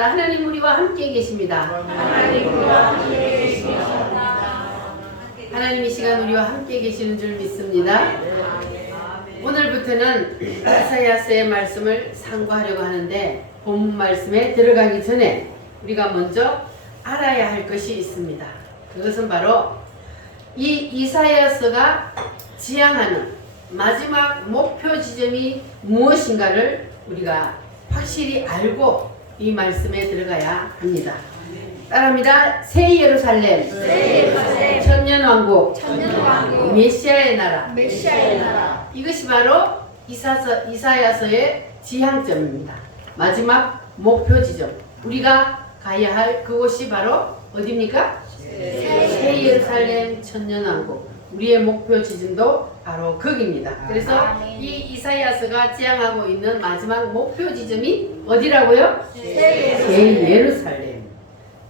말씀입니다. 하나님 우리와 함께 계십니다. 하나님 이 시간 우리와 함께 계시는 줄 믿습니다. 오늘부터는 이사야서의 말씀을 상고하려고 하는데 본문 말씀에 들어가기 전에 우리가 먼저 알아야 할 것이 있습니다. 그것은 바로 이 이사야서가 지향하는 마지막 목표 지점이 무엇인가를 우리가 확실히 알고 이 말씀에 들어가야 합니다. 따라합니다. 새 예루살렘, 천년왕국, 메시아의 나라. 이것이 바로 이사야서의 지향점입니다. 마지막 목표 지점. 우리가 가야 할 그곳이 바로 어디입니까? 새 예루살렘 천년왕국. 우리의 목표 지점도 바로 거기입니다. 그래서 이 이사야서가 지향하고 있는 마지막 목표 지점이 어디라고요? 새 예루살렘.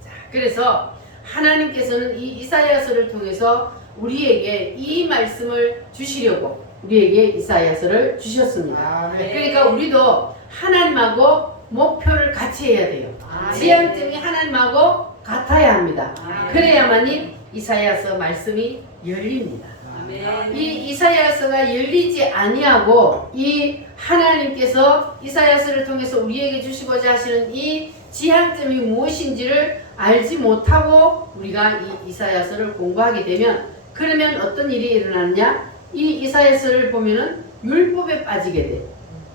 자, 그래서 하나님께서는 이 이사야서를 통해서 우리에게 이 말씀을 주시려고 우리에게 이사야서를 주셨습니다. 그러니까 우리도 하나님하고 목표를 같이 해야 돼요. 지향점이 하나님하고 같아야 합니다. 그래야만이 이사야서 말씀이 열립니다. 이 이사야서가 열리지 아니하고 이 하나님께서 이사야서를 통해서 우리에게 주시고자 하시는 이 지향점이 무엇인지를 알지 못하고 우리가 이 이사야서를 공부하게 되면 그러면 어떤 일이 일어나느냐? 이 이사야서를 보면은 율법에 빠지게 돼요.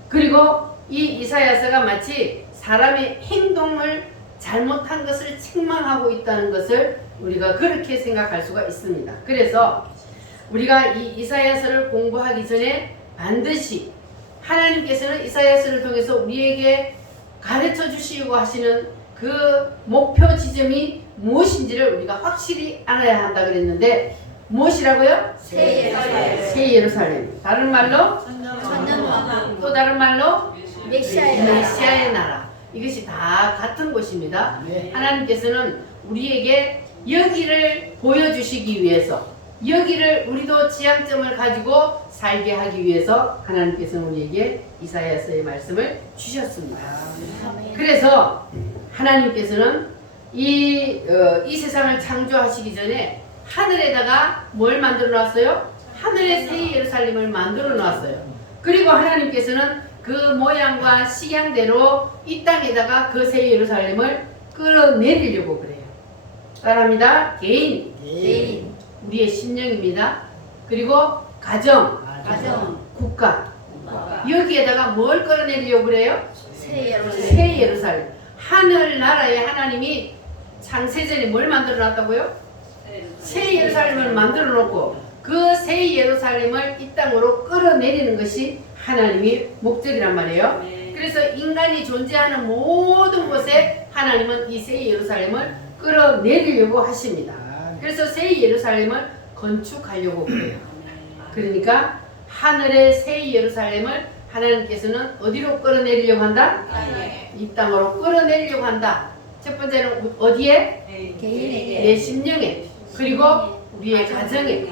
그리고 이 이사야서가 마치 사람의 행동을 잘못한 것을 책망하고 있다는 것을 우리가 그렇게 생각할 수가 있습니다. 그래서 우리가 이 이사야서를 공부하기 전에 반드시 하나님께서는 이사야서를 통해서 우리에게 가르쳐 주시려고 하시는 그 목표 지점이 무엇인지를 우리가 확실히 알아야 한다 그랬는데 무엇이라고요? 새 예루살렘. 다른 말로 천년왕국. 또 다른 말로 메시아의 나라. 이것이 다 같은 곳입니다. 하나님께서는 우리에게 여기를 보여주시기 위해서 여기를 우리도 지향점을 가지고 살게 하기 위해서 하나님께서는 우리에게 이사야서의 말씀을 주셨습니다. 그래서 하나님께서는 이 세상을 창조하시기 전에 하늘에다가 뭘 만들어 놨어요? 하늘의 새 예루살렘을 만들어 놨어요. 그리고 하나님께서는 그 모양과 식양대로 이 땅에다가 그 새 예루살렘을 끌어내리려고 그래요. 따라합니다. 개인. 우리의 심령입니다. 그리고 가정, 국가. 여기에다가 뭘 끌어내리려고 그래요? 새 예루살렘. 하늘나라의 하나님이 창세전에 뭘 만들어 놨다고요? 새 예루살렘을 만들어 놓고 그 새 예루살렘을 이 땅으로 끌어내리는 것이 하나님의 목적이란 말이에요. 그래서 인간이 존재하는 모든 곳에 하나님은 이 새 예루살렘을 끌어내리려고 하십니다. 그래서 새 예루살렘을 건축하려고 그래요. 그러니까 하늘의 새 예루살렘을 하나님께서는 어디로 끌어내리려고 한다? 이 땅으로 끌어내리려고 한다. 첫 번째는 어디에? 개인에게. 내 심령에. 그리고 우리의 가정에.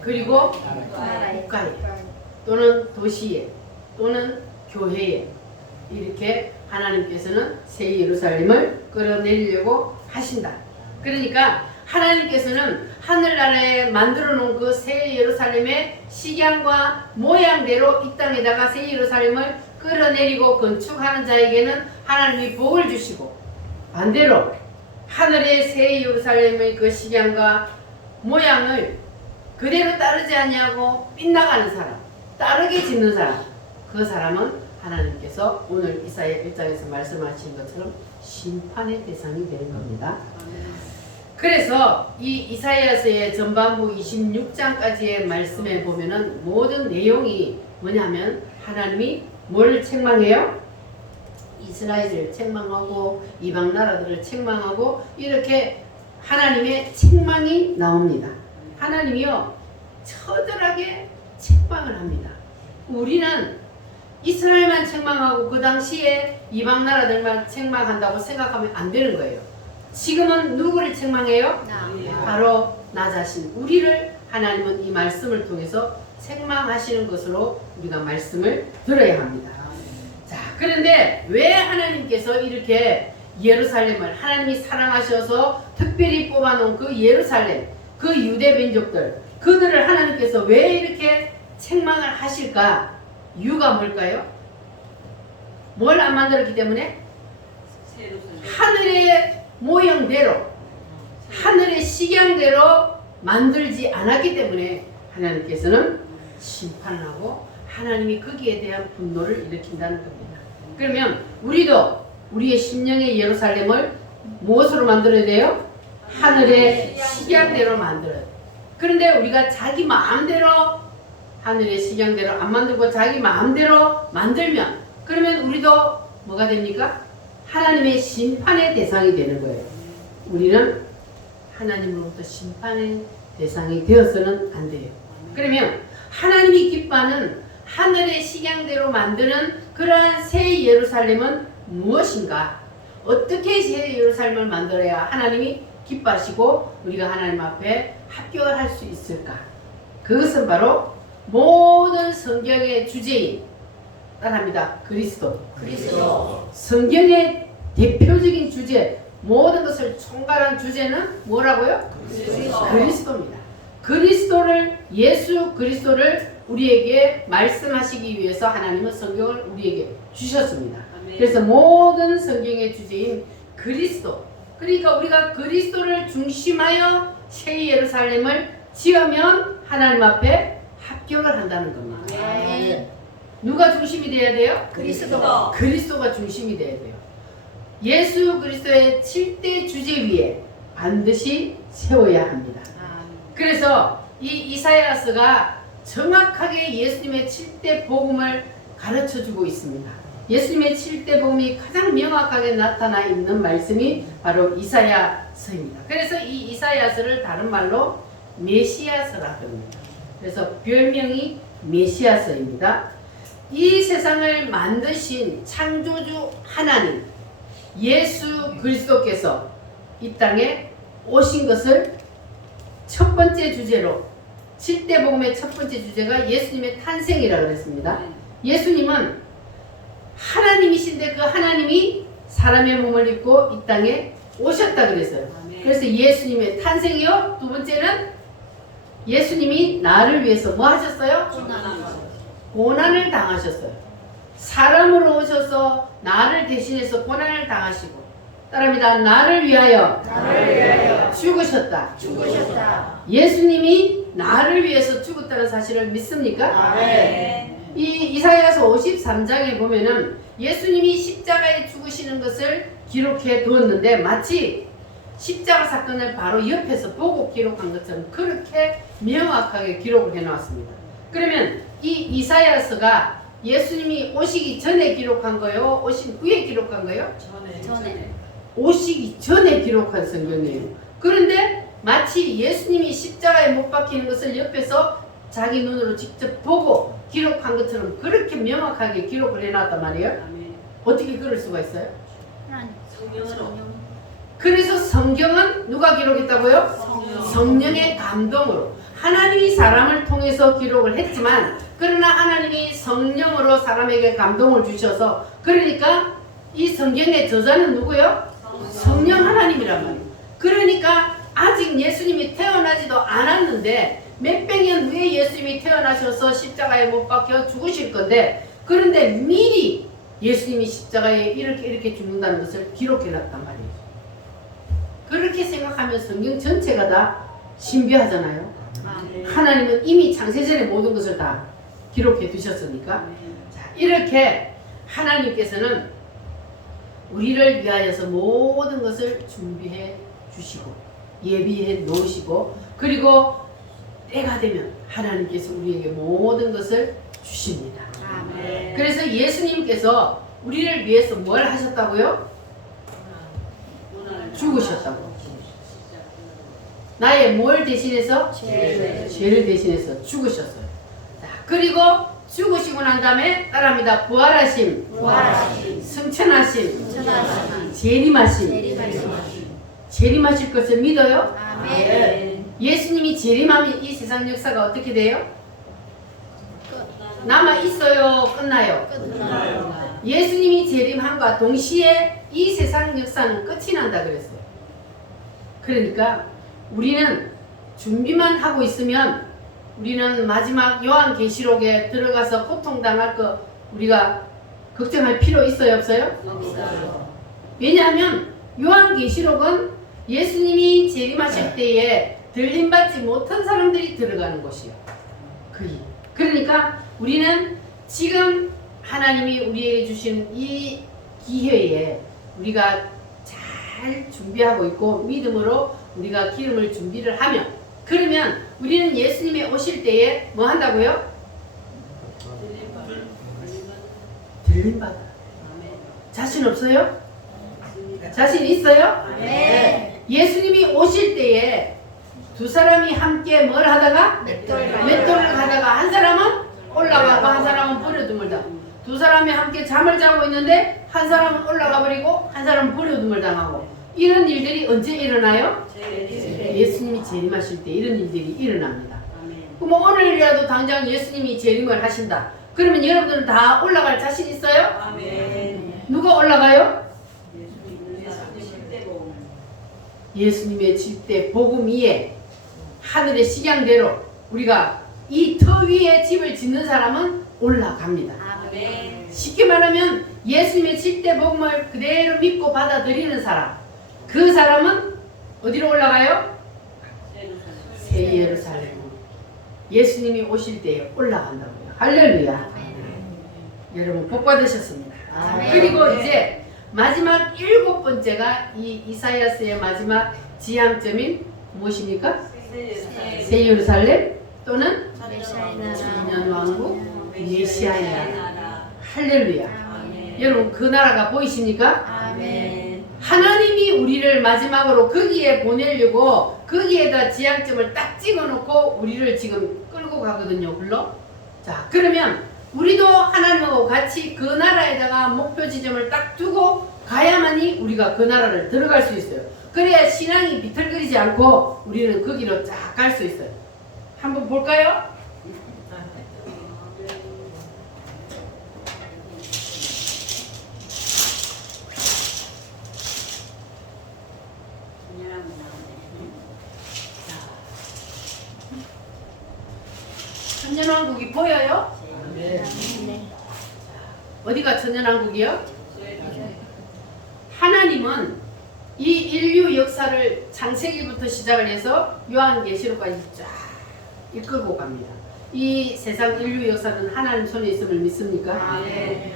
그리고 국가에. 또는 도시에. 또는 교회에. 이렇게 하나님께서는 새 예루살렘을 끌어내리려고 하신다. 그러니까 하나님께서는 하늘나라에 만들어 놓은 그 새 예루살렘의 식양과 모양대로 이 땅에다가 새 예루살렘을 끌어내리고 건축하는 자에게는 하나님이 복을 주시고 반대로 하늘의 새 예루살렘의 그 식양과 모양을 그대로 따르지 아니하고 빗나가는 사람, 따르게 짓는 사람, 그 사람은 하나님께서 오늘 이사야 1장에서 말씀하신 것처럼 심판의 대상이 되는 겁니다. 그래서 이 이사야서의 전반부 26장까지의 말씀에 보면은 모든 내용이 뭐냐면 하나님이 뭘 책망해요? 이스라엘을 책망하고 이방 나라들을 책망하고 이렇게 하나님의 책망이 나옵니다. 하나님이요 처절하게 책망을 합니다. 우리는 이스라엘만 책망하고 그 당시에 이방 나라들만 책망한다고 생각하면 안 되는 거예요. 지금은 누구를 책망해요? 바로 나 자신, 우리를 하나님은 이 말씀을 통해서 책망하시는 것으로 우리가 말씀을 들어야 합니다. 자, 그런데 왜 하나님께서 이렇게 예루살렘을 하나님이 사랑하셔서 특별히 뽑아놓은 그 예루살렘, 그 유대 민족들, 그들을 하나님께서 왜 이렇게 책망을 하실까? 이유가 뭘까요? 뭘 안 만들었기 때문에? 하늘의 모형대로, 하늘의 식양대로 만들지 않았기 때문에 하나님께서는 심판을 하고 하나님이 거기에 대한 분노를 일으킨다는 겁니다. 그러면 우리도 우리의 심령의 예루살렘을 무엇으로 만들어야 돼요? 하늘의 식양대로 만들어야 돼요. 그런데 우리가 자기 마음대로 하늘의 식양대로 안 만들고 자기 마음대로 만들면 그러면 우리도 뭐가 됩니까? 하나님의 심판의 대상이 되는 거예요. 우리는 하나님으로부터 심판의 대상이 되어서는 안 돼요. 그러면 하나님이 기뻐하는 하늘의 식양대로 만드는 그러한 새 예루살렘은 무엇인가? 어떻게 새 예루살렘을 만들어야 하나님이 기뻐하시고 우리가 하나님 앞에 합격을 할 수 있을까? 그것은 바로 모든 성경의 주제인 따라합니다. 그리스도. 성경의 대표적인 주제, 모든 것을 총괄한 주제는 뭐라고요? 그리스도입니다. 그리스도를, 예수 그리스도를 우리에게 말씀하시기 위해서 하나님은 성경을 우리에게 주셨습니다. 그래서 모든 성경의 주제인 그리스도, 그러니까 우리가 그리스도를 중심하여 새 예루살렘을 지으면 하나님 앞에 합격을 한다는 겁니다. 누가 중심이 돼야 돼요? 그리스도가 중심이 돼야 돼요. 예수 그리스도의 7대 주제 위에 반드시 세워야 합니다. 그래서 이 이사야서가 정확하게 예수님의 7대 복음을 가르쳐주고 있습니다. 예수님의 7대 복음이 가장 명확하게 나타나 있는 말씀이 바로 이사야서입니다. 그래서 이 이사야서를 다른 말로 메시아서라고 합니다. 그래서 별명이 메시아서입니다. 이 세상을 만드신 창조주 하나님 예수 그리스도께서 이 땅에 오신 것을 첫 번째 주제로 7대 복음의 첫 번째 주제가 예수님의 탄생이라고 그랬습니다. 예수님은 하나님이신데 그 하나님이 사람의 몸을 입고 이 땅에 오셨다 그랬어요. 그래서 예수님의 탄생이요. 두 번째는 예수님이 나를 위해서 뭐 하셨어요? 고난을 당하셨어요. 사람으로 오셔서 나를 대신해서 고난을 당하시고 따라합니다. 나를 위하여 죽으셨다. 예수님이 나를 위해서 죽었다는 사실을 믿습니까? 이 이사야서 53장에 보면은 예수님이 십자가에 죽으시는 것을 기록해 두었는데 마치 십자가 사건을 바로 옆에서 보고 기록한 것처럼 그렇게 명확하게 기록을 해놓았습니다. 그러면 이 이사야서가 예수님이 오시기 전에 기록한 거요? 오신 후에 기록한 거요? 전에. 오시기 전에 기록한 성경이에요. 그런데 마치 예수님이 십자가에 못 박히는 것을 옆에서 자기 눈으로 직접 보고 기록한 것처럼 그렇게 명확하게 기록을 해놨단 말이에요. 어떻게 그럴 수가 있어요? 그래서 성경은 누가 기록했다고요? 성령의 감동으로 하나님이 사람을 통해서 기록을 했지만 그러나 하나님이 성령으로 사람에게 감동을 주셔서 그러니까 이 성경의 저자는 누구요? 성령 하나님이란 말이에요. 그러니까 아직 예수님이 태어나지도 않았는데 몇백 년 후에 예수님이 태어나셔서 십자가에 못 박혀 죽으실 건데 그런데 미리 예수님이 십자가에 이렇게 죽는다는 것을 기록해놨단 말이에요. 그렇게 생각하면 성경 전체가 다 신비하잖아요. 하나님은 이미 창세전에 모든 것을 다 기록해 두셨으니까. 자, 이렇게 하나님께서는 우리를 위하여서 모든 것을 준비해 주시고 예비해 놓으시고 그리고 때가 되면 하나님께서 우리에게 모든 것을 주십니다. 그래서 예수님께서 우리를 위해서 뭘 하셨다고요? 죽으셨다고. 나의 뭘 대신해서? 죄를 대신해서 죽으셨어요. 자, 그리고 죽으시고 난 다음에 따라합니다. 부활하심, 승천하심, 재림하심. 재림하실 것을 믿어요? 예수님이 재림하면 이 세상 역사가 어떻게 돼요? 남아 있어요? 끝나요? 예수님이 재림함과 동시에 이 세상 역사는 끝이 난다 그랬어요. 그러니까 우리는 준비만 하고 있으면 우리는 마지막 요한계시록에 들어가서 고통당할 거 우리가 걱정할 필요 있어요? 없어요? 없어요. 왜냐하면 요한계시록은 예수님이 재림하실 때에 들림받지 못한 사람들이 들어가는 곳이에요. 그러니까 우리는 지금 하나님이 우리에게 주신 이 기회에 우리가 잘 준비하고 있고 믿음으로 우리가 기름을 준비를 하면 그러면 우리는 예수님이 오실 때에 뭐 한다고요? 들림받아. 자신 없어요? 자신 있어요? 네. 예수님이 오실 때에 두 사람이 함께 뭘 하다가 맷돌을 가다가 한 사람은 올라가고 한 사람은 버려둠을 당하고 두 사람이 함께 잠을 자고 있는데 한 사람은 올라가 버리고 한 사람은 버려둠을 당하고 이런 일들이 언제 일어나요? 예수님이 재림하실 때 이런 일들이 일어납니다. 그럼 오늘이라도 당장 예수님이 재림을 하신다. 그러면 여러분들은 다 올라갈 자신 있어요? 누가 올라가요? 예수님의 칠대 복음 위에 하늘의 식양대로 우리가 이 터 위에 집을 짓는 사람은 올라갑니다. 쉽게 말하면 예수님의 칠대 복음을 그대로 믿고 받아들이는 사람, 그 사람은 어디로 올라가요? 새 예루살렘. 예수님이 오실 때에 올라간다고요. 할렐루야. 여러분 복 받으셨습니다. 그리고 이제 마지막 7번째가 이 이사야서의 마지막 지향점인 무엇입니까? 새 예루살렘 또는 천년 왕국 메시아의 나라. 할렐루야. 여러분 그 나라가 보이십니까? 하나님이 우리를 마지막으로 거기에 보내려고 거기에다 지향점을 딱 찍어놓고 우리를 지금 끌고 가거든요. 물론 자 그러면 우리도 하나님하고 같이 그 나라에다가 목표 지점을 딱 두고 가야만이 우리가 그 나라를 들어갈 수 있어요. 그래야 신앙이 비틀거리지 않고 우리는 거기로 쫙 갈 수 있어요. 한번 볼까요? 천년왕국이 보여요? 어디가 천년왕국이요? 하나님은 이 인류 역사를 창세기부터 시작을 해서 요한계시록까지 쫙 이끌고 갑니다. 이 세상 인류 역사는 하나님 손에 있음을 믿습니까?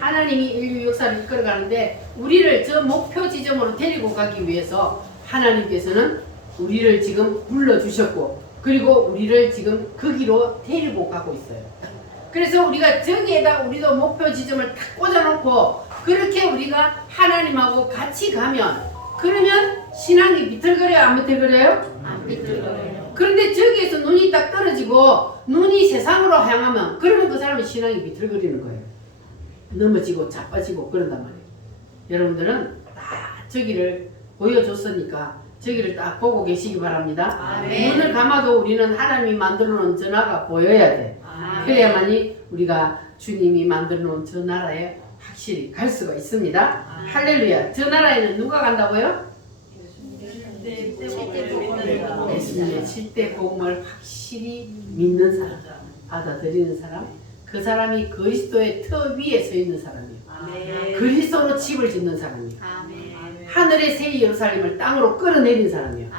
하나님이 인류 역사를 이끌어가는데 우리를 저 목표 지점으로 데리고 가기 위해서 하나님께서는 우리를 지금 불러주셨고 그리고 우리를 지금 거기로 데리고 가고 있어요. 그래서 우리가 저기에다가 우리도 목표 지점을 딱 꽂아놓고 그렇게 우리가 하나님하고 같이 가면 그러면 신앙이 비틀거려요? 안 비틀거려요? 안 비틀거려요. 그런데 저기에서 눈이 딱 떨어지고 눈이 세상으로 향하면 그러면 그 사람의 신앙이 비틀거리는 거예요. 넘어지고 자빠지고 그런단 말이에요. 여러분들은 딱 저기를 보여줬으니까 저기를 딱 보고 계시기 바랍니다. 눈을 감아도 우리는 하나님이 만들어 놓은 저 나라가 보여야 돼. 그래야만이 우리가 주님이 만들어 놓은 저 나라에 확실히 갈 수가 있습니다. 할렐루야. 저 나라에는 누가 간다고요? 예수님의 7대 복음을 확실히 믿는 사람, 받아들이는 사람, 그 사람이 그리스도의 터 위에 서 있는 사람이에요. 그리스도로 집을 짓는 사람이에요. 하늘의 새 예루살렘을 땅으로 끌어내린 사람이에요.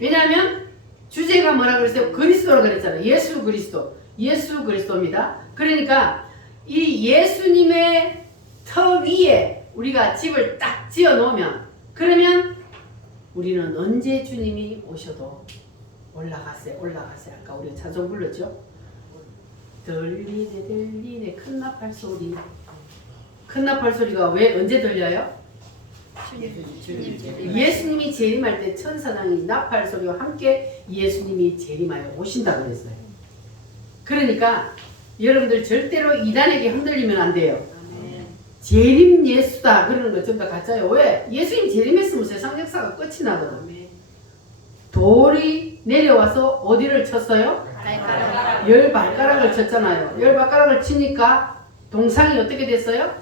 왜냐하면 주제가 뭐라 그랬어요? 그리스도라고 그랬잖아요. 예수 그리스도. 예수 그리스도입니다. 그러니까 이 예수님의 터 위에 우리가 집을 딱 지어 놓으면 그러면 우리는 언제 주님이 오셔도 올라가세 아까 우리가 찬송 불렀죠? 들리네 큰 나팔 소리. 큰 나팔 소리가 왜 언제 들려요? 예수님이 재림할 때 천사장이 나팔 소리와 함께 예수님이 재림하여 오신다고 그랬어요. 그러니까 여러분들 절대로 이단에게 흔들리면 안 돼요. 재림 예수다 그러는 거 전부 다 가짜예요. 왜? 예수님 재림했으면 세상 역사가 끝이 나거든. 돌이 내려와서 어디를 쳤어요? 발가락. 10발가락을 쳤잖아요. 10발가락을 치니까 동상이 어떻게 됐어요?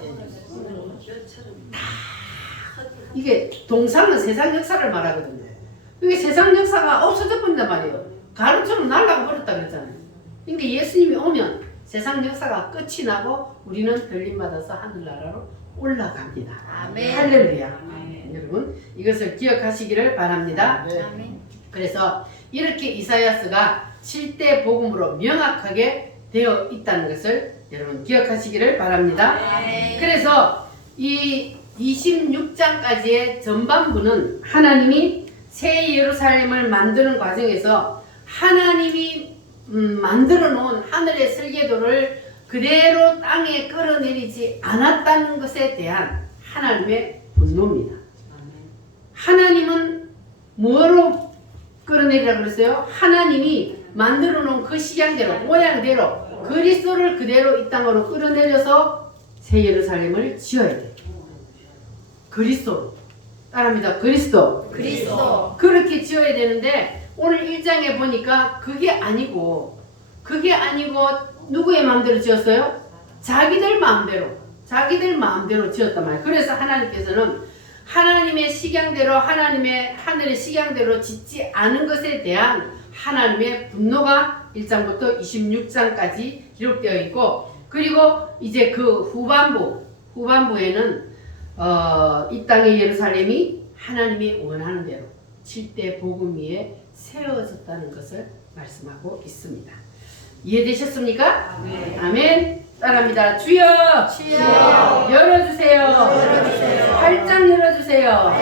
이게 동상은 세상 역사를 말하거든요. 이게 세상 역사가 없어져 버린단 말이에요. 가루처럼 날아가 버렸다 그랬잖아요. 근데 예수님이 오면 세상 역사가 끝이 나고 우리는 들림받아서 하늘나라로 올라갑니다. 아멘. 할렐루야. 여러분 이것을 기억하시기를 바랍니다. 아멘. 그래서 이렇게 이사야스가 7대 복음으로 명확하게 되어 있다는 것을 여러분 기억하시기를 바랍니다. 아멘. 그래서 이 26장까지의 전반부는 하나님이 새 예루살렘을 만드는 과정에서 하나님이 만들어 놓은 하늘의 설계도를 그대로 땅에 끌어내리지 않았다는 것에 대한 하나님의 분노입니다. 하나님은 뭐로 끌어내리라고 그랬어요? 하나님이 만들어 놓은 그 식양대로 모양대로 그리스도를 그대로 이 땅으로 끌어내려서 새 예루살렘을 지어야 돼요. 그리스도 따라합니다. 그리스도 그렇게 지어야 되는데 오늘 1장에 보니까 그게 아니고 누구의 마음대로 지었어요? 자기들 마음대로 지었단 말이에요. 그래서 하나님께서는 하나님의 식양대로 하나님의 하늘의 식양대로 짓지 않은 것에 대한 하나님의 분노가 1장부터 26장까지 기록되어 있고, 그리고 이제 그 후반부에는 이 땅의 예루살렘이 하나님이 원하는 대로 7대 복음 위에 세워졌다는 것을 말씀하고 있습니다. 이해되셨습니까? 아멘. 아멘. 따라합니다. 주여, 열어주세요. 활짝 열어주세요.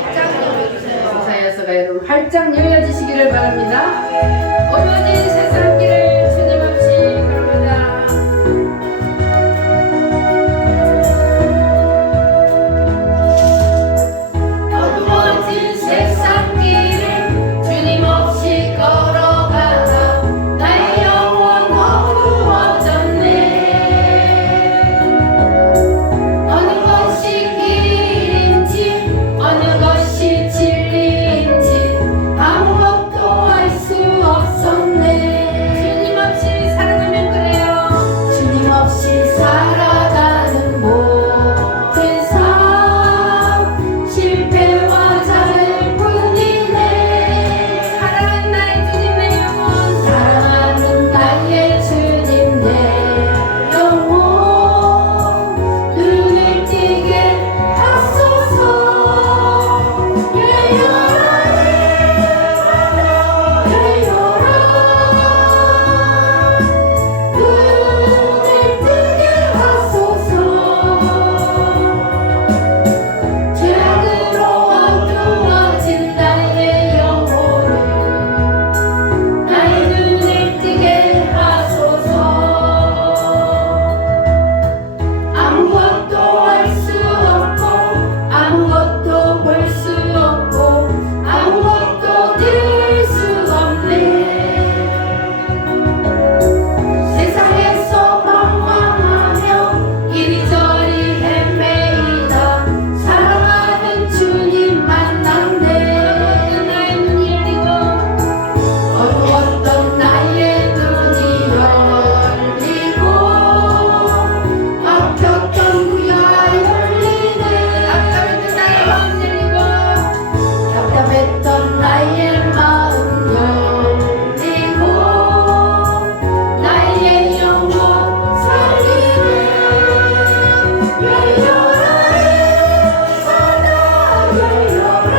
이사야서가 여러분 활짝 열려지시기를 바랍니다. 어려워진 세상 길을 주님 없이 걸어가자. 어두워진 세상 길을 주님 없이 걸어가다 나의 영혼 어두워졌네. 어느 것이 길인지 어느 것이 진리인지 아무것도 알 수 없었네. 주님 없이 살아가면 그래요. 주님 없이 살아가는 모든 삶 실패와 자를 뿐이네. 사랑하는 나의 주님 내 영혼, 사랑하는 나의 주님 내 영혼, 눈을 뜨게 하소서. 눈을 뜨게 하소서. 죄악으로 어두워진 나의 영혼을 나의 눈을 뜨게 하소서. 아무것도 알 수 없고 아무것도 볼 수 없고 아무것도 들을 수 없네. 세상에서 방황하며 이리저리 헤매이다 사랑하는 주님 만났네. 나의 눈이 열리고 어두웠던 나의 눈이 열리고 막혔던 귀가 열리네. 답답했던 나의 마음 열리고 나의 영혼 살리네. 열려라 하나 열려라.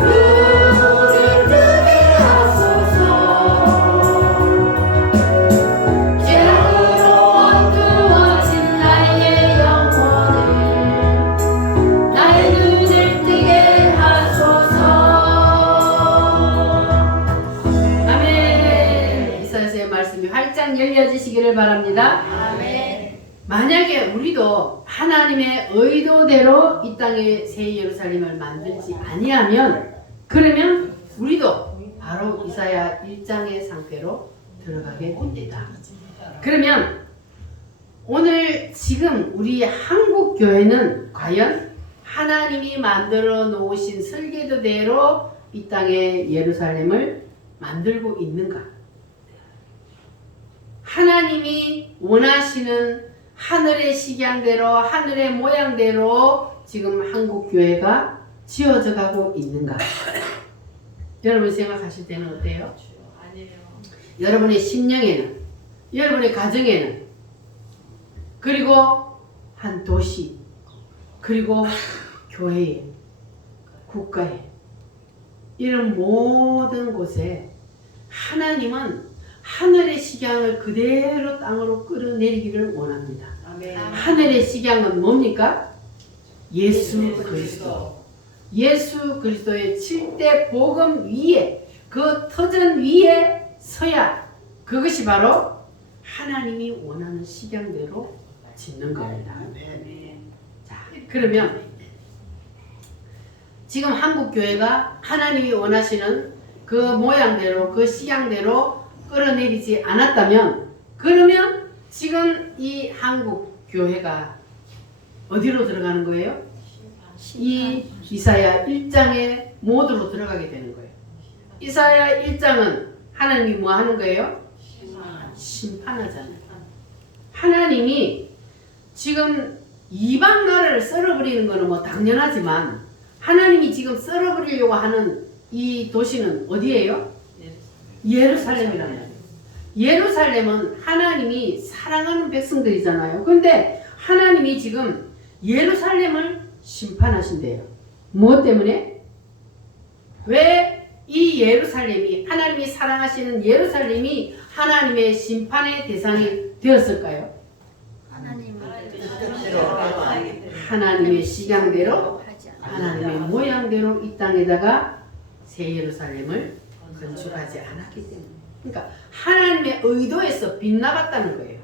눈을 뜨게 하소서. 죄악으로 어두워진 나의 영혼을 나의 눈을 뜨게 하소서. 아멘. 이사야서의 말씀이 활짝 열려지시기를 바랍니다. 아멘. 만약에 우리도 하나님의 의도대로 이 땅에 새 예루살렘을 만들지 아니하면, 그러면 우리도 바로 이사야 1장의 상태로 들어가게 됩니다. 그러면 오늘 지금 우리 한국 교회는 과연 하나님이 만들어 놓으신 설계도대로 이 땅의 예루살렘을 만들고 있는가? 하나님이 원하시는 하늘의 식양대로 하늘의 모양대로 지금 한국 교회가 지어져 가고 있는가? 여러분 생각하실 때는 어때요? 아니에요. 여러분의 심령에는, 여러분의 가정에는, 그리고 한 도시, 그리고 교회에, 국가에, 이런 모든 곳에 하나님은 하늘의 식양을 그대로 땅으로 끌어내리기를 원합니다. 아멘. 하늘의 식양은 뭡니까? 예수 그리스도. 예수 그리스도의 7대 복음 위에, 그 터전 위에 서야 그것이 바로 하나님이 원하는 식양대로 짓는 겁니다. 자, 그러면 지금 한국 교회가 하나님이 원하시는 그 모양대로, 그 식양대로 끌어내리지 않았다면, 그러면 지금 이 한국 교회가 어디로 들어가는 거예요? 이 이사야 1장의 모드로 들어가게 되는 거예요. 이사야 1장은 하나님이 뭐 하는 거예요? 심판하잖아요. 하나님이 지금 이방 나라를 썰어버리는 거는 뭐 당연하지만, 하나님이 지금 썰어버리려고 하는 이 도시는 어디예요? 예루살렘이라는 거예요. 예루살렘은 하나님이 사랑하는 백성들이잖아요. 근데 하나님이 지금 예루살렘을 심판하신대요. 무엇 때문에? 왜 이 예루살렘이, 하나님이 사랑하시는 예루살렘이 하나님의 심판의 대상이 되었을까요? 하나님의 식양대로, 하나님의 모양대로 이 땅에다가 새 예루살렘을 건축하지 않았기 때문에. 그러니까 하나님의 의도에서 빗나갔다는 거예요.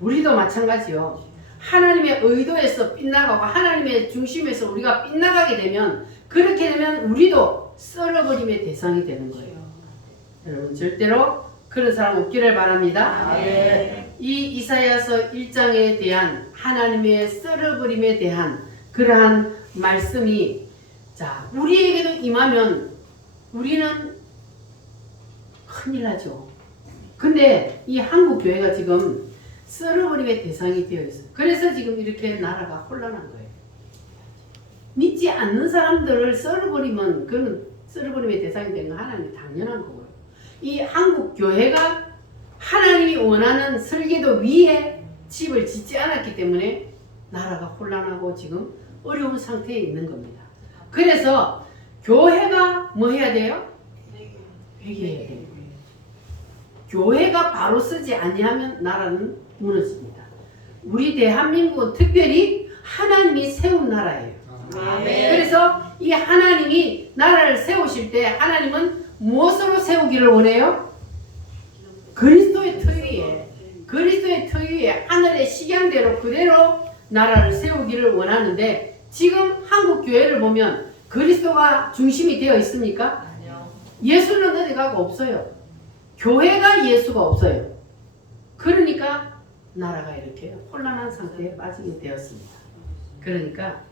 우리도 마찬가지요. 하나님의 의도에서 빗나가고 하나님의 중심에서 우리가 빗나가게 되면, 그렇게 되면 우리도 썰어버림의 대상이 되는 거예요. 여러분 절대로 그런 사람 없기를 바랍니다. 이 이사야서 1장에 대한 하나님의 썰어버림에 대한 그러한 말씀이, 자, 우리에게도 임하면 우리는 큰일 나죠. 근데 이 한국 교회가 지금 썰어버림의 대상이 되어 있어요. 그래서 지금 이렇게 나라가 혼란한 거예요. 믿지 않는 사람들을 썰어버리면 그는 썰어버림의 대상이 되는 건 하나님이 당연한 거고요. 이 한국 교회가 하나님이 원하는 설계도 위에 집을 짓지 않았기 때문에 나라가 혼란하고 지금 어려운 상태에 있는 겁니다. 그래서 교회가 뭐 해야 돼요? 회개해야 돼요. 교회가 바로 서지 아니하면 나라는 무너집니다. 우리 대한민국은 특별히 하나님이 세운 나라예요. 그래서 이 하나님이 나라를 세우실 때 하나님은 무엇으로 세우기를 원해요? 그리스도의 터 위에, 그리스도의 터 위에 하늘의 식양대로 그대로 나라를 세우기를 원하는데, 지금 한국 교회를 보면 그리스도가 중심이 되어 있습니까? 예수는 어디 가고 없어요. 교회가 예수가 없어요. 그러니까 나라가 이렇게 혼란한 상태에 빠지게 되었습니다. 그러니까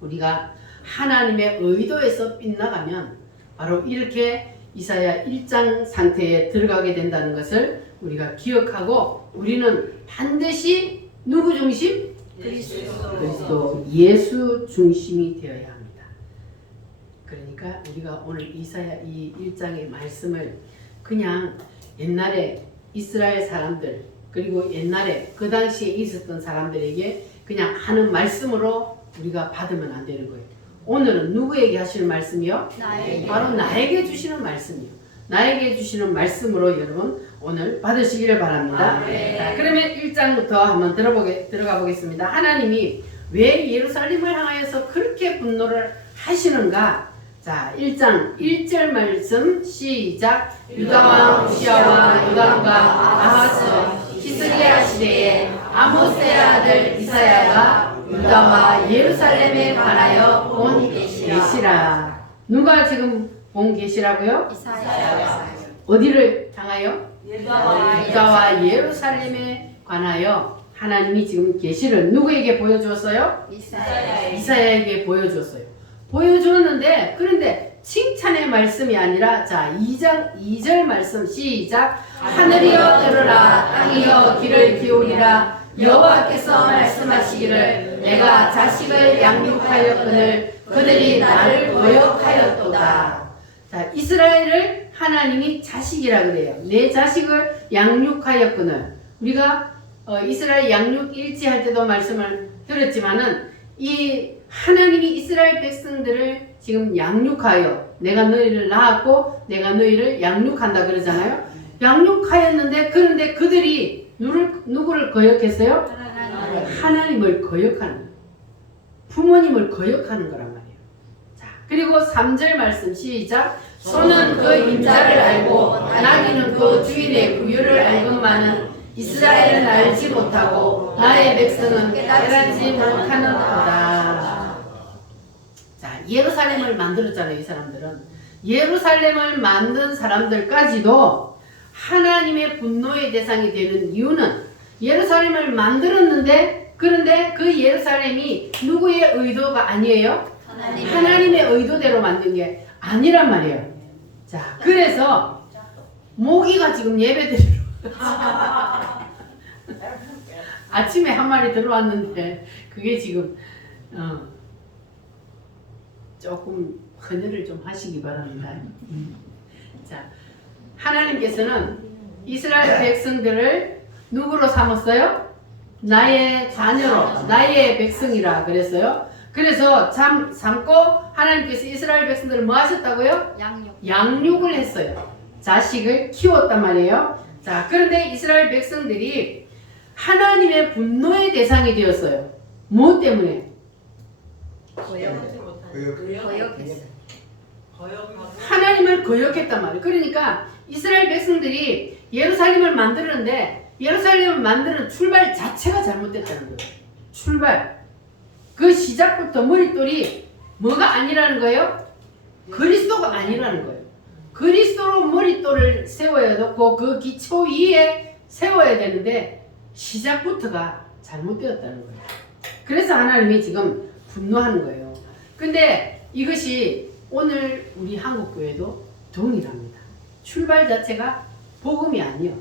우리가 하나님의 의도에서 빗나가면 바로 이렇게 이사야 1장 상태에 들어가게 된다는 것을 우리가 기억하고, 우리는 반드시 누구 중심? 그리스도 예수 중심이 되어야 합니다. 그러니까 우리가 오늘 이사야 이 1장의 말씀을 그냥 옛날에 이스라엘 사람들, 그리고 옛날에 그 당시에 있었던 사람들에게 그냥 하는 말씀으로 우리가 받으면 안 되는 거예요. 오늘은 누구에게 하시는 말씀이요? 나에게. 바로 나에게 주시는 말씀이요. 나에게 주시는 말씀으로 여러분 오늘 받으시기를 바랍니다. 자, 그러면 1장부터 한번 들어가 보겠습니다. 하나님이 왜 예루살렘을 향하여서 그렇게 분노를 하시는가? 자, 1장 1절 말씀 시작. 유다왕 우시야와 요담과 아하스 히스기야 시대에 아모스의 아들 이사야가 유다와 예루살렘에 관하여 본 계시라. 누가 지금 본 계시라고요? 이사야. 어디를 향하여? 유다와 유다와 예루살렘에 관하여 하나님이 지금 계시를 누구에게 보여주었어요? 이사야. 이사야에게 보여주었어요. 보여주었는데, 그런데 칭찬의 말씀이 아니라 자 2장 2절 말씀 시작. 하늘이여 들으라 땅이여 귀를 기울이라 여호와께서 말씀하시기를 내가 자식을 양육하였거늘 그들이 나를 거역하였도다. 자 이스라엘을 하나님이 자식이라 그래요. 내 자식을 양육하였거늘. 우리가 이스라엘 양육 일지 할 때도 말씀을 들었지만은 이 하나님이 이스라엘 백성들을 지금 양육하여 내가 너희를 낳았고 내가 너희를 양육한다 그러잖아요. 양육하였는데 그런데 그들이 누구를 거역했어요? 하나님을 거역하는 거예요. 부모님을 거역하는 거란 말이에요. 자, 그리고 3절 말씀 시작. 소는 그 임자를 알고 나귀는 그 주인의 구유를 알건만은 이스라엘은 알지 못하고 나의 백성은 깨닫지 못하는도다. 자, 예루살렘을 만들었잖아요. 이 사람들은 예루살렘을 만든 사람들까지도 하나님의 분노의 대상이 되는 이유는 예루살렘을 만들었는데 그런데 그 예루살렘이 누구의 의도가 아니에요? 하나님의 의도대로 만든 게 아니란 말이에요. 자, 그래서 모기가 지금 예배드리러 아침에 한 마리 들어왔는데 그게 지금 조금 헌혈을 좀 하시기 바랍니다. 자, 하나님께서는 이스라엘 백성들을 누구로 삼았어요? 나의 자녀로, 나의 백성이라 그랬어요. 그래서 삼고 하나님께서 이스라엘 백성들을 뭐 하셨다고요? 양육을 했어요. 자식을 키웠단 말이에요. 자, 그런데 이스라엘 백성들이 하나님의 분노의 대상이 되었어요. 무엇 때문에? 하나님을 거역했단 말이에요. 그러니까 이스라엘 백성들이 예루살렘을 만드는데 예루살렘을 만드는 출발 자체가 잘못됐다는 거예요. 출발. 그 시작부터 머릿돌이 뭐가 아니라는 거예요? 그리스도가 아니라는 거예요. 그리스도로 머릿돌을 세워야 되고 그 기초 위에 세워야 되는데 시작부터가 잘못되었다는 거예요. 그래서 하나님이 지금 분노하는 거예요. 근데 이것이 오늘 우리 한국교회도 동일합니다. 출발 자체가 복음이 아니에요.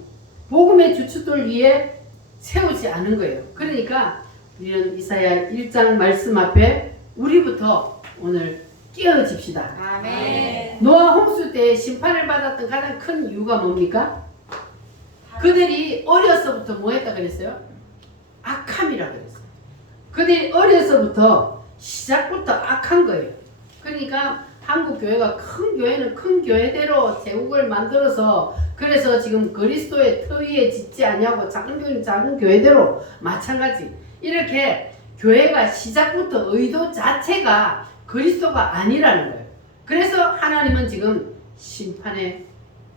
복음의 주춧돌 위에 세우지 않은 거예요. 그러니까 우리는 이사야 1장 말씀 앞에 우리부터 오늘 깨어집시다. 아멘. 노아 홍수 때 심판을 받았던 가장 큰 이유가 뭡니까? 그들이 어려서부터 뭐 했다 그랬어요? 악함이라 그랬어요. 그들이 어려서부터 시작부터 악한 거예요. 그러니까 한국 교회가 큰 교회는 큰 교회대로 제국을 만들어서 그래서 지금 그리스도의 터 위에 짓지 아니하고 작은 교회는 작은 교회대로 마찬가지 이렇게 교회가 시작부터 의도 자체가 그리스도가 아니라는 거예요. 그래서 하나님은 지금 심판의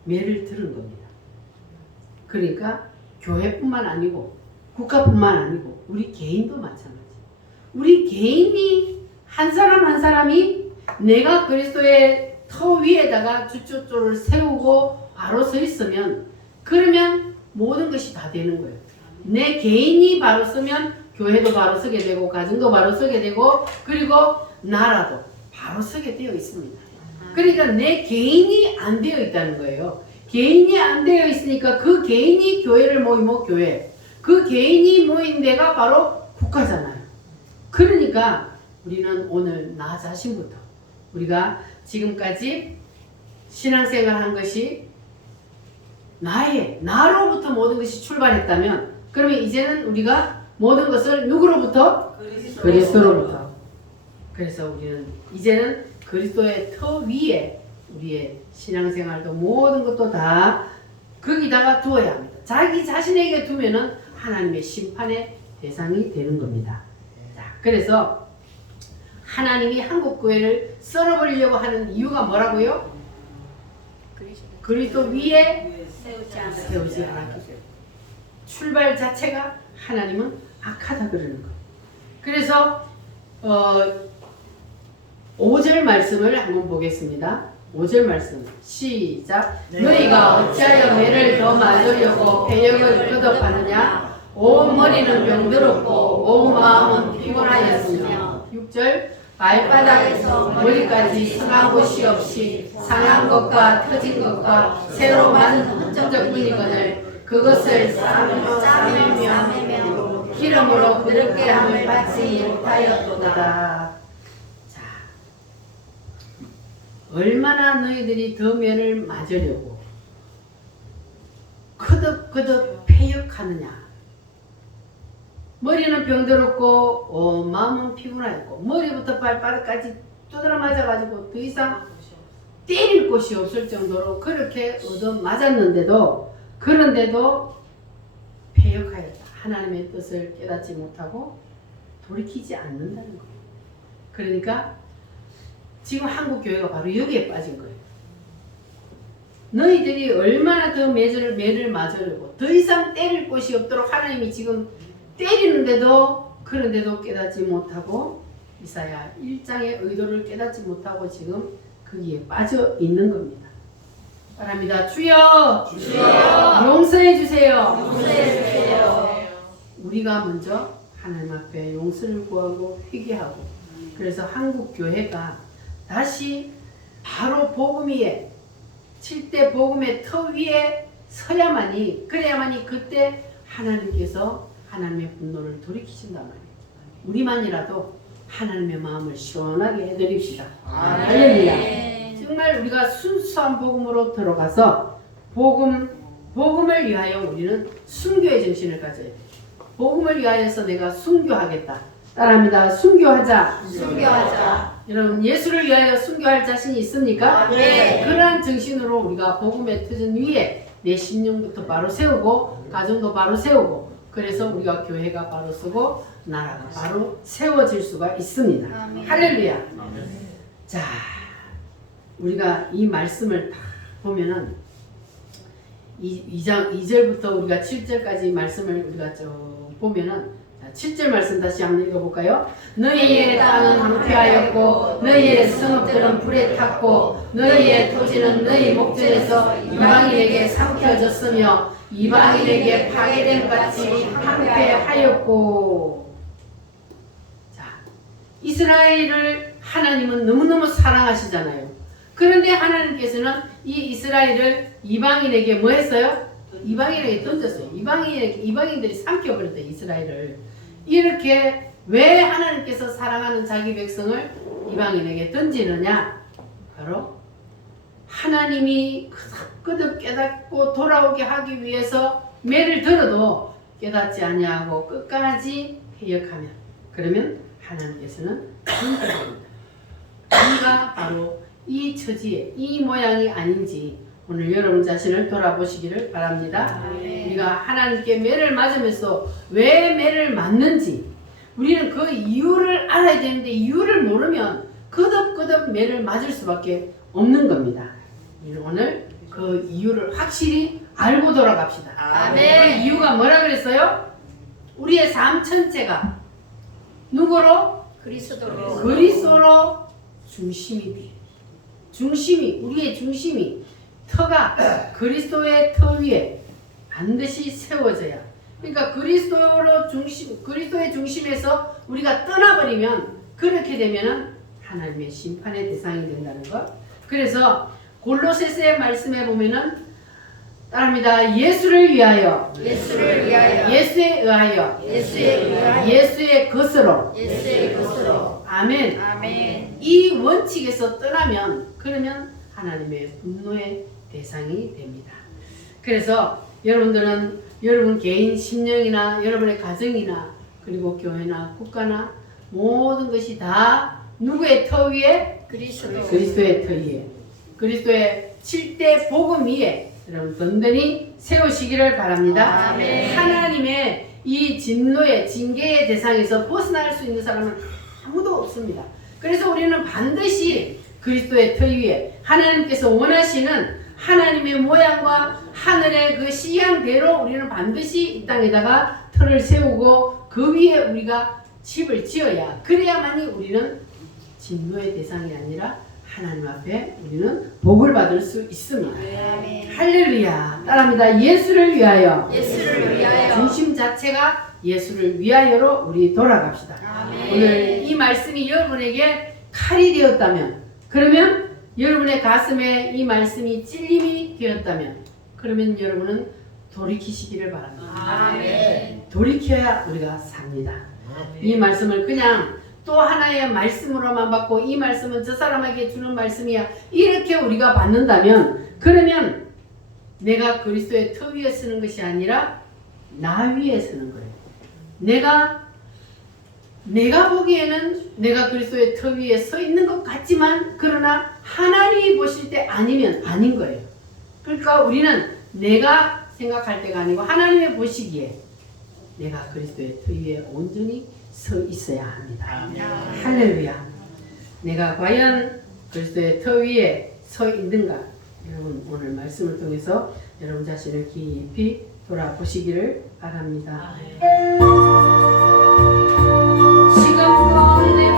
매를 들은 겁니다. 그러니까 교회뿐만 아니고 국가뿐만 아니고 우리 개인도 마찬가지. 우리 개인이 한 사람 한 사람이 내가 그리스도의 터 위에다가 주춧돌을 세우고 바로 서 있으면 그러면 모든 것이 다 되는 거예요. 내 개인이 바로 서면 교회도 바로 서게 되고 가정도 바로 서게 되고 그리고 나라도 바로 서게 되어 있습니다. 그러니까 내 개인이 안 되어 있다는 거예요. 개인이 안 되어 있으니까 그 개인이 교회를 모이면 교회, 그 개인이 모인 데가 바로 국가잖아요. 그러니까 우리는 오늘 나 자신부터 우리가 지금까지 신앙생활 한 것이 나로부터 모든 것이 출발했다면 그러면 이제는 우리가 모든 것을 누구로부터? 그리스도로부터. 그래서 우리는 이제는 그리스도의 터 위에 우리의 신앙생활도 모든 것도 다 거기다가 두어야 합니다. 자기 자신에게 두면은 하나님의 심판의 대상이 되는 겁니다. 자, 그래서 하나님이 한국교회를 썰어버리려고 하는 이유가 뭐라고요? 그리스도 위에 세우지 않았기 때문에. 출발 자체가 하나님은 악하다 그러는 거. 그래서 5절 말씀을 한번 보겠습니다. 5절 말씀 시작. 너희가 어찌하여 매를 더 맞으려고 배역을 거듭하느냐? 온 머리는 병들었고 온 마음은 피곤하였으며. 6절 발바닥에서 머리까지 상한 곳이 없이 상한 것과 터진 것과 새로 맞은 흔적뿐이거늘 그것을 싸매며 기름으로 그릇게 함을 받지 못하였도다. 자, 얼마나 너희들이 더 매를 맞으려고 거듭거듭 패역하느냐. 머리는 병들었고 마음은 피곤하였고 머리부터 발바닥까지 두드러 맞아가지고 더 이상 때릴 곳이 없을 정도로 그렇게 얻어맞았는데도 그런데도 패역하였다. 하나님의 뜻을 깨닫지 못하고 돌이키지 않는다는 거예요. 그러니까 지금 한국 교회가 바로 여기에 빠진 거예요. 너희들이 얼마나 더 매를 맞으려고 더 이상 때릴 곳이 없도록 하나님이 지금 때리는데도 그런데도 깨닫지 못하고 이사야 1장의 의도를 깨닫지 못하고 지금 거기에 빠져 있는 겁니다. 바랍니다. 주여, 용서해 주세요. 우리가 먼저 하나님 앞에 용서를 구하고 회개하고 그래서 한국 교회가 다시 바로 복음 위에 7대 복음의 터 위에 서야만이 그래야만이 그때 하나님께서 하나님의 분노를 돌이키신단 말이에요. 우리만이라도 하나님의 마음을 시원하게 해드립시다. 할렐루야. 정말 우리가 순수한 복음으로 들어가서 복음을 위하여 우리는 순교의 정신을 가져야 돼요. 복음을 위하여서 내가 순교하겠다. 따라합니다. 순교하자. 여러분 예수를 위하여 순교할 자신이 있습니까? 네. 그러한 정신으로 우리가 복음의 터전 위에 내 신령부터 바로 세우고 가정도 바로 세우고 그래서 우리가 교회가 바로 서고 나라가 바로 세워질 수가 있습니다. 아멘. 할렐루야. 자, 우리가 이 말씀을 다 보면은 2절부터 우리가 7절까지 말씀을 우리가 보면은 7절 말씀 다시 한번 읽어볼까요? 너희의 땅은 황폐하였고 너희의 성읍들은 불에 탔고 너희의 토지는 너희 목전에서 이방인에게 삼켜졌으며 이방인에게 파괴된 같이 황폐하였고. 자, 이스라엘을 하나님은 너무너무 사랑하시잖아요. 그런데 하나님께서는 이 이스라엘을 이방인에게 뭐 했어요? 이방인에게 던졌어요. 이방인들이 삼켜버렸대 이스라엘을. 이렇게 왜 하나님께서 사랑하는 자기 백성을 이방인에게 던지느냐? 바로 하나님이 거듭 깨닫고 돌아오게 하기 위해서 매를 들어도 깨닫지 아니하고 끝까지 회역하면 그러면 하나님께서는 던져버립니다. 우리가 바로 이 처지에 이 모양이 아닌지 오늘 여러분 자신을 돌아보시기를 바랍니다. 우리가 하나님께 매를 맞으면서 왜 매를 맞는지 우리는 그 이유를 알아야 되는데 이유를 모르면 거듭거듭 매를 맞을 수밖에 없는 겁니다. 우리는 오늘 그 이유를 확실히 알고 돌아갑시다. 아멘. 그 이유가 뭐라 그랬어요? 우리의 삶 전체가 누구로? 그리스도로 우리의 중심이 터가 그리스도의 터 위에 반드시 세워져야. 그러니까 그리스도의 중심에서 우리가 떠나버리면 그렇게 되면은 하나님의 심판의 대상이 된다는 것. 그래서 골로새서의 말씀에 보면은 따라합니다. 예수를 위하여, 예수에 의하여, 예수의 것으로. 아멘. 이 원칙에서 떠나면 그러면 하나님의 분노의 대상이 됩니다. 그래서 여러분들은 여러분 개인 심령이나 여러분의 가정이나 그리고 교회나 국가나 모든 것이 다 누구의 터 위에? 그리스도의 터 위에. 그리스도의 7대 복음 위에 여러분 든든히 세우시기를 바랍니다. 아멘. 하나님의 이 진노의 징계의 대상에서 벗어날 수 있는 사람은 아무도 없습니다. 그래서 우리는 반드시 그리스도의 터 위에 하나님께서 원하시는 하나님의 모양과 하늘의 그 시향대로 우리는 반드시 이 땅에다가 터를 세우고 그 위에 우리가 집을 지어야 그래야만이 우리는 진노의 대상이 아니라 하나님 앞에 우리는 복을 받을 수 있습니다. 할렐루야. 따라합니다. 예수를 위하여. 중심 자체가 예수를 위하여로 우리 돌아갑시다. 오늘 이 말씀이 여러분에게 칼이 되었다면, 그러면 여러분의 가슴에 이 말씀이 찔림이 되었다면, 그러면 여러분은 돌이키시기를 바랍니다. 아멘. 돌이켜야 우리가 삽니다. 이 말씀을 그냥 또 하나의 말씀으로만 받고 이 말씀은 저 사람에게 주는 말씀이야 이렇게 우리가 받는다면, 그러면 내가 그리스도의 터 위에 서는 것이 아니라 나 위에 서는 거예요. 내가 보기에는 내가 그리스도의 터 위에 서 있는 것 같지만, 그러나 하나님이 보실 때 아니면 아닌 거예요. 그러니까 우리는 내가 생각할 때가 아니고 하나님의 보시기에 내가 그리스도의 터 위에 온전히 서 있어야 합니다. 할렐루야. 내가 과연 그리스도의 터 위에 서 있는가? 여러분 오늘 말씀을 통해서 여러분 자신을 깊이 돌아보시기를 바랍니다. 지금껏 내가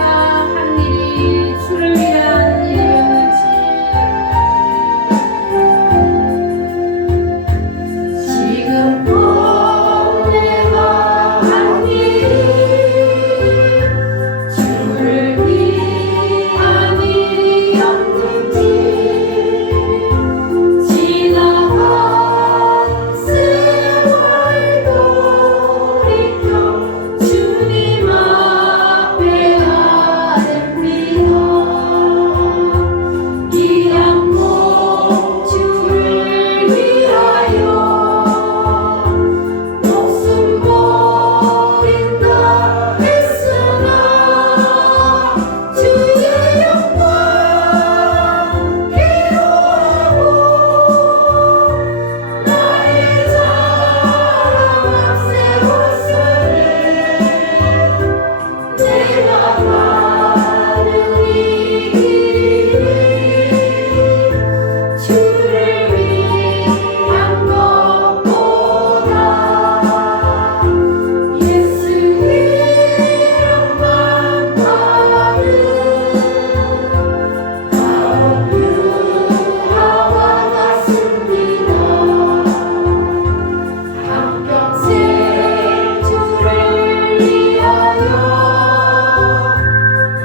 한 일이 주를 위한 일이었는지, 지금껏 내가 한 일이 주를 위한 일이었는지, 지나간 세월 돌이켜 주님 앞에 아뢰옵니다. 이 양목 주를 위하여 목숨 버린다 했으나 주의 영광 기도하고 나의 자랑 앞세웠으니 내가 가는 이 길이 주를 위한 것보다 예수 이름만 파는 가혹 유하와 같습니다. 한평생 주를 위하여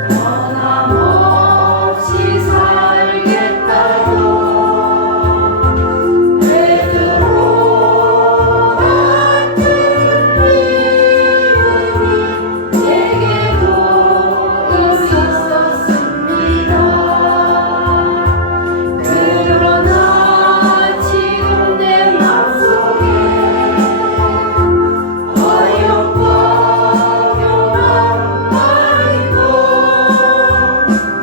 변함없이 살겠다고 베드로 같은 믿음이 내게도 있었습니다. 그러나 지금 내 맘속에 어여과 교만만이고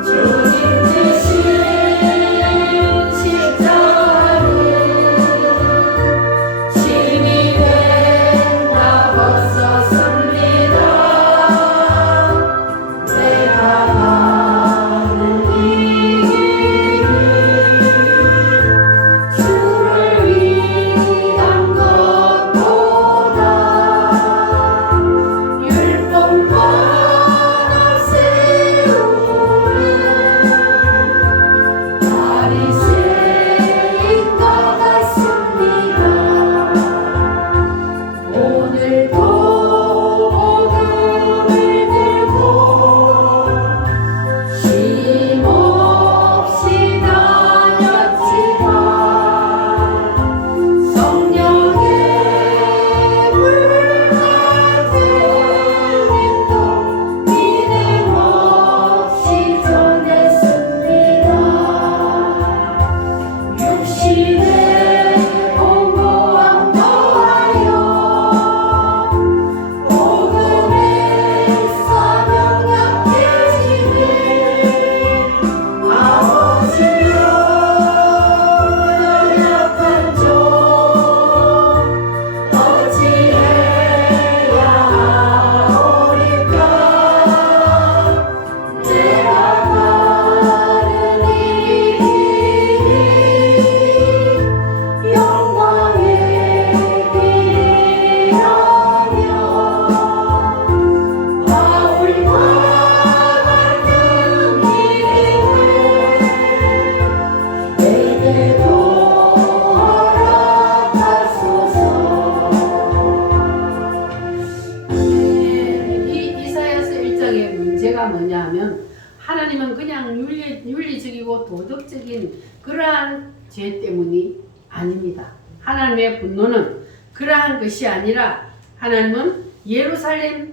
주님 주신 십자가를 짐이 된다 벗었습니다. 내가 가는 이 길이 주를 위한 것보다 율법만 앞세우는 바리새인 것 같습니다. 오늘도 복음을 들고 쉼없이 다녔지만 성령의 물 같은 힘도 믿음 없이 전했습니다. 육신의 공고함 더하여 복음의 사명 약해지니 아버지여 연약한 종 어찌해야 하오리까. 내가 가는 이 길이 영광의 길이라며 바울과 같은 믿음을 내게도 허락하소서. 이 이사야서 1장의 문제가 뭐냐 하면 하나님은 그냥 윤리적이고 도덕적인 그러한 죄 때문이 아닙니다. 하나님의 분노는 그러한 것이 아니라 하나님은 예루살렘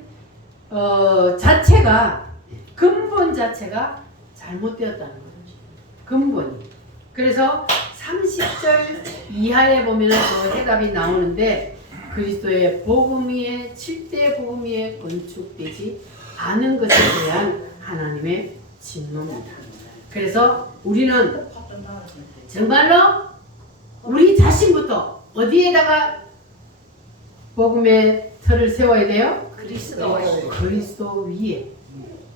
자체가 근본 자체가 잘못되었다는 거죠. 근본이. 그래서 30절 이하에 보면 그 해답이 나오는데 그리스도의 복음 위에 7대 복음 위에 건축되지 않은 것에 대한 하나님의 진노입니다. 그래서 우리는 정말로 우리 자신부터 어디에다가 복음의 틀을 세워야 돼요? 그리스도.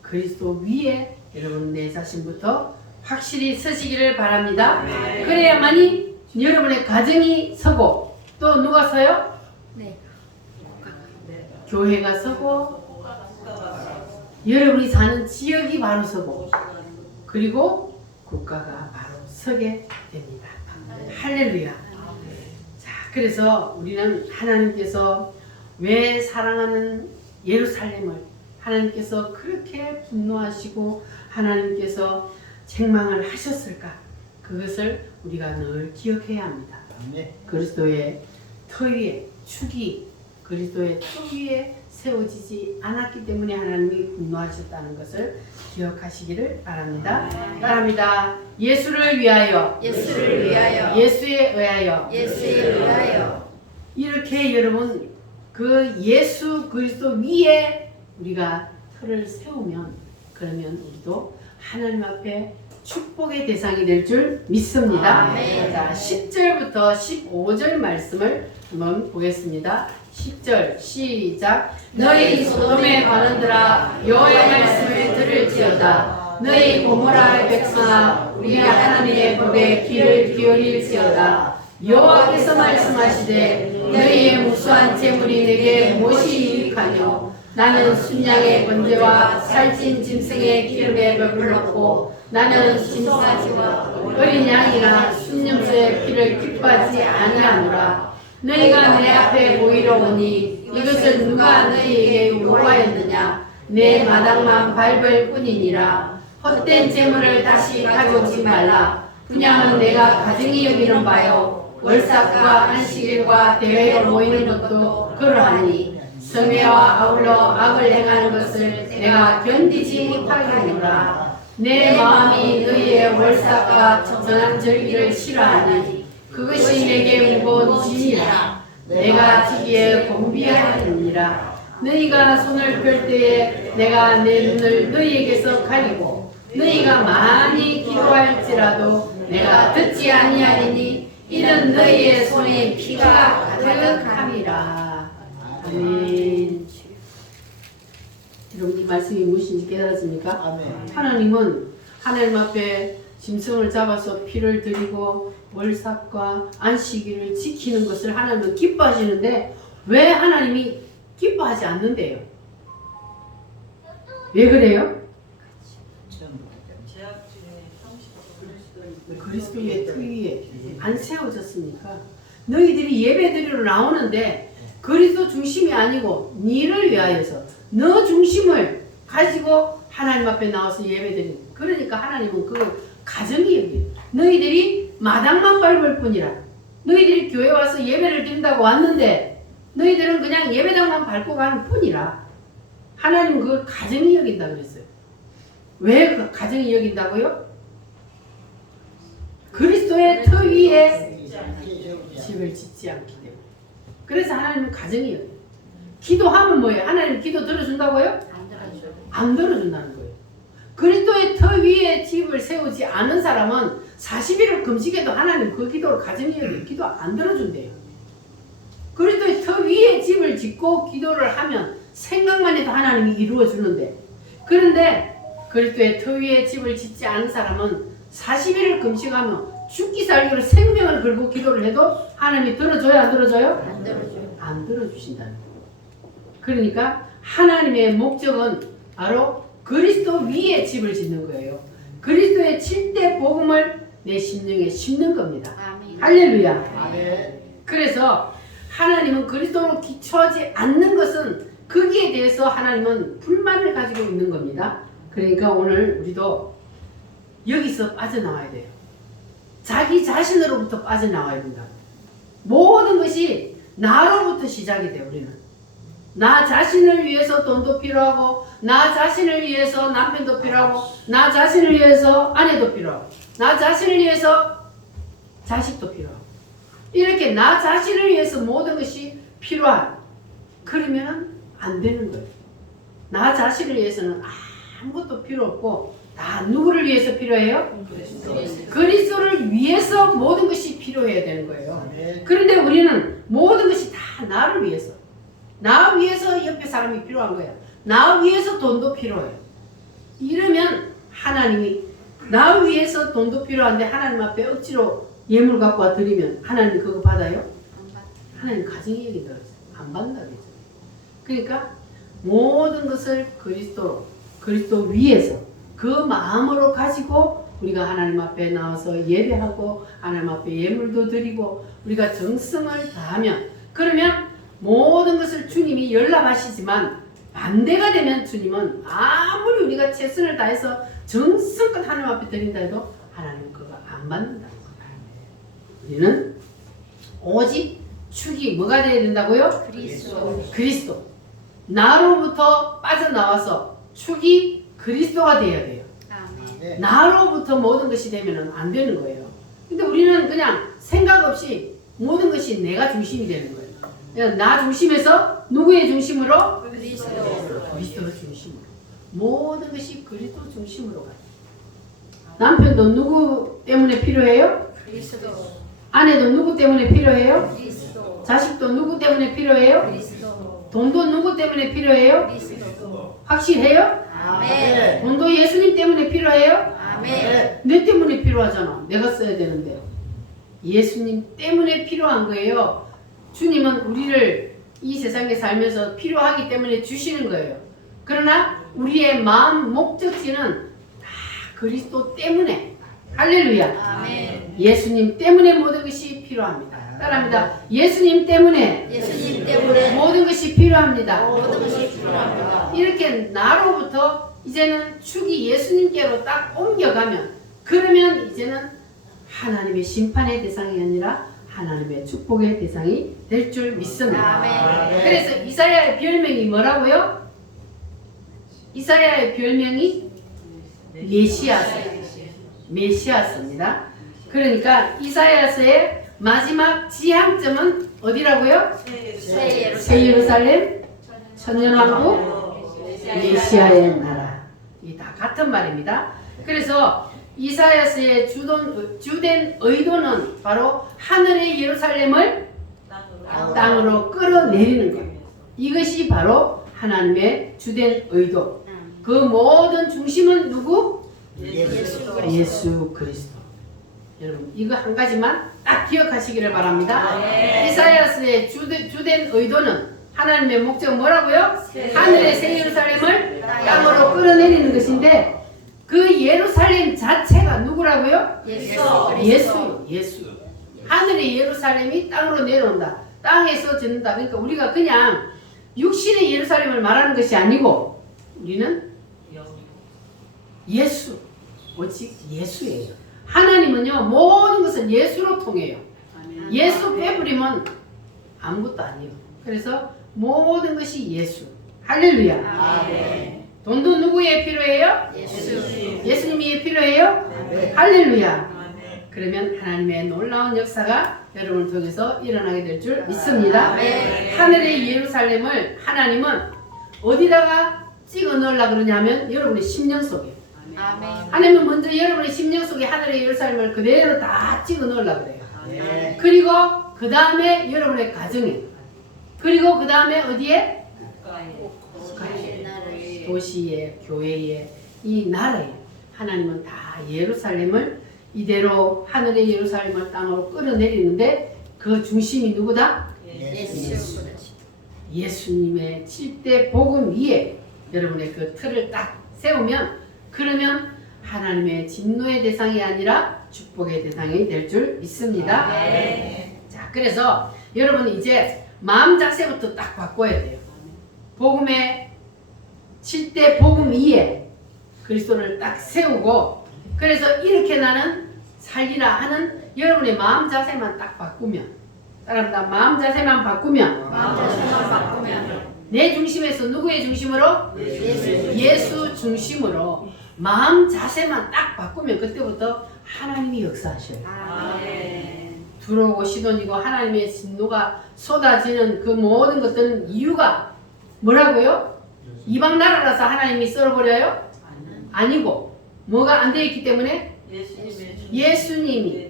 그리스도 위에 여러분 내 자신부터 확실히 서시기를 바랍니다. 그래야만이 여러분의 가정이 서고 또 누가 서요? 네. 교회가 서고 여러분이 사는 지역이 바로 서고 그리고 국가가 바로 서게 됩니다. 할렐루야. 자, 그래서 우리는 하나님께서 왜 사랑하는 예루살렘을 하나님께서 그렇게 분노하시고 하나님께서 책망을 하셨을까? 그것을 우리가 늘 기억해야 합니다. 그리스도의 터 위에 축이 그리스도의 터 위에 세워지지 않았기 때문에 하나님이 분노하셨다는 것을 기억하시기를 바랍니다. 바랍니다. 예수를 위하여, 예수를 위하여, 예수에 의하여, 예수에 의하여. 이렇게 여러분 그 예수 그리스도 위에 우리가 틀을 세우면 그러면 우리도 하나님 앞에 축복의 대상이 될 줄 믿습니다. 아멘. 자, 10절부터 15절 말씀을 한번 보겠습니다. 10절 시작. 너희 소돔의 관원들아 여호와의 말씀을 들을지어다. 너희 고모라의 백성아 우리 하나님의 법에 귀를 기울일지어다. 여호와께서 말씀하시되 너희의 무수한 재물이 내게 무엇이 유익하뇨. 나는 순양의 번제와 살찐 짐승의 기름에 배불렀고 나는 심사지와 어린 양이나 순념소의 피를 기뻐하지 아니하노라. 너희가 내 앞에 보이러 오니 이것을 누가 너희에게 요구하였느냐. 내 마당만 밟을 뿐이니라. 헛된 재물을 다시 가져오지 말라. 분양은 내가 가증히 여기는 바요 월삭과 안식일과 대회에 모이는 것도 그러하니 성회와 아울러 악을 행하는 것을 내가 견디지 못하겠노라. 내 마음이 너희의 월삭과 정한 절기를 싫어하니 그것이 내게 무거운 짐이라. 내가 지기에 공비하였느니라. 너희가 손을 펼 때에 내가 내 눈을 너희에게서 가리고 너희가 많이 기도할지라도 내가 듣지 아니하리니 이는 너희의 손에 피가 가득함이라. 아멘. 여러분 이 말씀이 무엇인지 깨달았습니까? 아멘. 하나님은 하나님 앞에 짐승을 잡아서 피를 드리고 월삭과 안식일을 지키는 것을 하나님은 기뻐하시는데 왜 하나님이 기뻐하지 않는데요? 왜 그래요? 그리스도의 터 위에 안 세워졌으니까 너희들이 예배 드리러 나오는데 그리스도 중심이 아니고 니를 위하여서 너 중심을 가지고 하나님 앞에 나와서 예배 드리는 그러니까 하나님은 그 가정이 여기 너희들이 마당만 밟을 뿐이라. 너희들이 교회 와서 예배를 드린다고 왔는데 너희들은 그냥 예배당만 밟고 가는 뿐이라. 하나님은 그 가정이 여긴다 그랬어요. 왜 그 가정이 여긴다고요? 그리스도의 터 위에 집을 짓지 않기 때문에. 그래서 하나님은 가정이 여겨요. 기도하면 뭐예요? 하나님 기도 들어준다고요? 안 들어줘. 안 들어준다는 거예요. 그리스도의 터 위에 집을 세우지 않은 사람은 40일을 금식해도 하나님 그 기도를 가정이 여겨요. 기도 안 들어준대요. 그리스도의 터 위에 집을 짓고 기도를 하면 생각만 해도 하나님이 이루어주는데 그런데 그리스도의 터 위에 집을 짓지 않은 사람은 40일을 금식하며 죽기 살기로 생명을 걸고 기도를 해도 하나님이 들어줘요? 안 들어줘요? 안 들어줘요. 안 들어주신다는 거예요. 그러니까 하나님의 목적은 바로 그리스도 위에 집을 짓는 거예요. 그리스도의 7대 복음을 내 심령에 심는 겁니다. 아멘. 할렐루야. 아멘. 그래서 하나님은 그리스도로 기초하지 않는 것은 거기에 대해서 하나님은 불만을 가지고 있는 겁니다. 그러니까 오늘 우리도 여기서 빠져나와야 돼요. 자기 자신으로부터 빠져나와야 된다. 모든 것이 나로부터 시작이 돼요. 우리는 나 자신을 위해서 돈도 필요하고, 나 자신을 위해서 남편도 필요하고, 나 자신을 위해서 아내도 필요하고, 나 자신을 위해서 자식도 필요하고, 이렇게 나 자신을 위해서 모든 것이 필요한, 그러면 안 되는 거예요. 나 자신을 위해서는 아무것도 필요 없고, 다 누구를 위해서 필요해요? 그리스도를 위해서 모든 것이 필요해야 되는 거예요. 그런데 우리는 모든 것이 다 나를 위해서, 나 위해서 옆에 사람이 필요한 거예요. 나 위해서 돈도 필요해요. 이러면 하나님이 나 위해서 돈도 필요한데 하나님 앞에 억지로 예물 갖고 와 드리면 하나님 그거 받아요? 하나님 가정의 얘기다 그랬어요. 안 받는다 그랬어요. 그러니까 모든 것을 그리스도 위해서 그 마음으로 가지고 우리가 하나님 앞에 나와서 예배하고 하나님 앞에 예물도 드리고 우리가 정성을 다하면, 그러면 모든 것을 주님이 열람하시지만 반대가 되면 주님은 아무리 우리가 최선을 다해서 정성껏 하나님 앞에 드린다 해도 하나님은 그거 안 받는다는 거예요. 우리는 오직 축이 뭐가 되어야 된다고요? 그리스도. 나로부터 빠져나와서 축이 그리스도가 되어야 돼요. 아멘. 나로부터 모든 것이 되면 안 되는 거예요. 근데 우리는 그냥 생각 없이 모든 것이 내가 중심이 되는 거예요. 그냥 나 중심에서 누구의 중심으로? 그리스도 중심으로. 모든 것이 그리스도 중심으로 가요. 남편도 누구 때문에 필요해요? 그리스도. 아내도 누구 때문에 필요해요? 그리스도. 자식도 누구 때문에 필요해요? 그리스도. 돈도 누구 때문에 필요해요? 그리스도. 확실해요? 아멘. 돈도 예수님 때문에 필요해요? 아멘. 내 때문에 필요하잖아. 내가 써야 되는데. 예수님 때문에 필요한 거예요. 주님은 우리를 이 세상에 살면서 필요하기 때문에 주시는 거예요. 그러나 우리의 마음 목적지는 다 그리스도 때문에. 할렐루야. 아멘. 예수님 때문에 모든 것이 필요합니다. 따라합니다. 예수님 때문에 예수님 때문에 모든 것이 필요합니다. 모든 것이 필요합니다. 이렇게 나로부터 이제는 축이 예수님께로 딱 옮겨가면, 그러면 이제는 하나님의 심판의 대상이 아니라 하나님의 축복의 대상이 될 줄 믿습니다. 아멘. 그래서 이사야의 별명이 뭐라고요? 이사야의 별명이 메시아스입니다. 그러니까 이사야서의 마지막 지향점은 어디라고요? 새 예루살렘, 천년왕국, 메시아의 나라. 이 다 같은 말입니다. 그래서 이사야서의 주된 의도는 바로 하늘의 예루살렘을 땅으로 끌어내리는 것. 이것이 바로 하나님의 주된 의도. 그 모든 중심은 누구? 예수 그리스도. 여러분 이거 한 가지만 딱 기억하시기를 바랍니다. 이사야서의 주된 의도는 하나님의 목적 뭐라고요? 하늘의 새 예루살렘을 땅으로 끌어내리는 것인데, 그 예루살렘 자체가 누구라고요? 예수. 하늘의 예루살렘이 땅으로 내려온다. 땅에서 짓는다. 그러니까 우리가 그냥 육신의 예루살렘을 말하는 것이 아니고 우리는 예수, 오직 예수예요. 하나님은요 모든 것은 예수로 통해요. 예수 빼버리면 아무것도 아니에요. 그래서 모든 것이 예수. 할렐루야. 아멘. 돈도 누구에 필요해요? 예수님이 필요해요? 할렐루야. 그러면 하나님의 놀라운 역사가 여러분을 통해서 일어나게 될 줄 믿습니다. 하늘의 예루살렘을 하나님은 어디다가 찍어 넣으려고 그러냐면 여러분의 심령 속에. 하나님은 먼저 여러분의 심령 속에 하늘의 예루살렘을 그대로 다 찍어 넣으려고 그래요. 그리고 그 다음에 여러분의 가정에, 그리고 그 다음에 어디에? 도시에, 교회에, 이 나라에. 하나님은 다 예루살렘을 이대로 하늘의 예루살렘을 땅으로 끌어내리는데 그 중심이 누구다? 예수님의 7대 복음 위에 여러분의 그 틀을 딱 세우면, 그러면 하나님의 진노의 대상이 아니라 축복의 대상이 될 줄 믿습니다. 자, 그래서 여러분 이제 마음 자세부터 딱 바꿔야 돼요. 복음의 7대 복음 위에 그리스도를 딱 세우고 그래서 이렇게 나는 살리라 하는 여러분의 마음 자세만 딱 바꾸면 따라합니다. 마음 자세만 바꾸면 마음 자세만 바꾸면 내 중심에서 누구의 중심으로? 예수 중심으로 마음 자세만 딱 바꾸면 그때부터 하나님이 역사하셔요. 아멘. 들어오고 시돈이고 하나님의 진노가 쏟아지는 그 모든 것들은 이유가 뭐라고요? 이방 나라라서 하나님이 썰어버려요? 아니고 뭐가 안 되어 있기 때문에 예수님이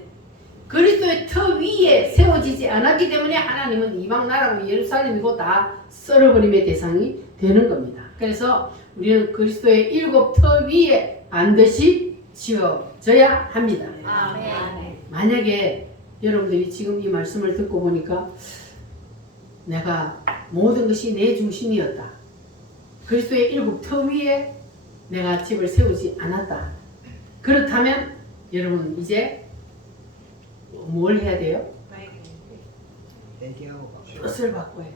그리스도의 터 위에 세워지지 않았기 때문에 하나님은 이방 나라고 예루살렘이고 다 썰어버림의 대상이 되는 겁니다. 그래서 우리는 그리스도의 일곱 터 위에 반드시 지어져야 합니다. 아멘. 만약에 여러분들이 지금 이 말씀을 듣고 보니까 내가 모든 것이 내 중심이었다. 그리스도의 일곱 터 위에 내가 집을 세우지 않았다. 그렇다면 여러분 이제 뭘 해야 돼요? 뜻을 바꿔야 돼요.